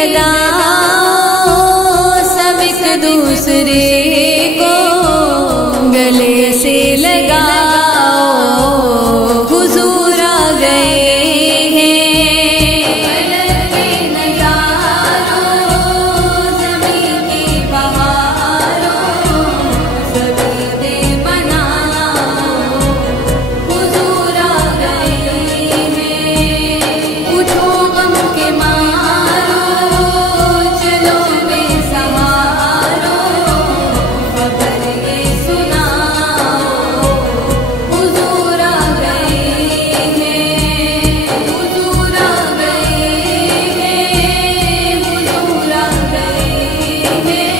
लगाओ, सब एक दूसरे को गले से लगाओ, हुजूर आ गए हैं। फलक के नज़ारों, ज़मीं की बहारों, सभी दे बनाओ, हुजूर आ गए हैं। उठो गम के मारो, चलो बेसहारो, खबर ये सुनाओ, हुजूर आ गए हैं, हुजूर आ गए हैं, हुजूर आ गए हैं,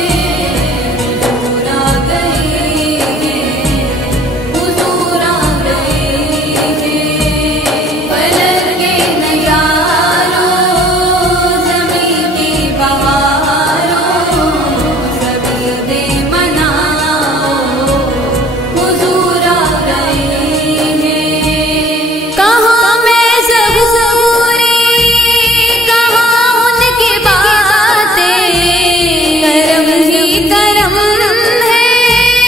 हुजूर आ गए हैं, हुजूर आ गए हैं। फलक के नज़ारों, ज़मीं की बहारों, सभी दे मनाओ, हुजूर आ गए हैं। कहाँ मैं ज़बूरी, कहाँ उनकी बातें, करम ही करम है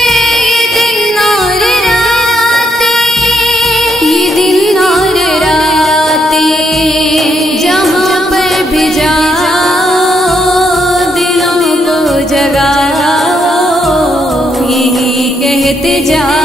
ये दिन और रातें, ये दिन और रातें। जहाँ पर भी जाओ, दिलों को जगाओ, यही कहते जाओ,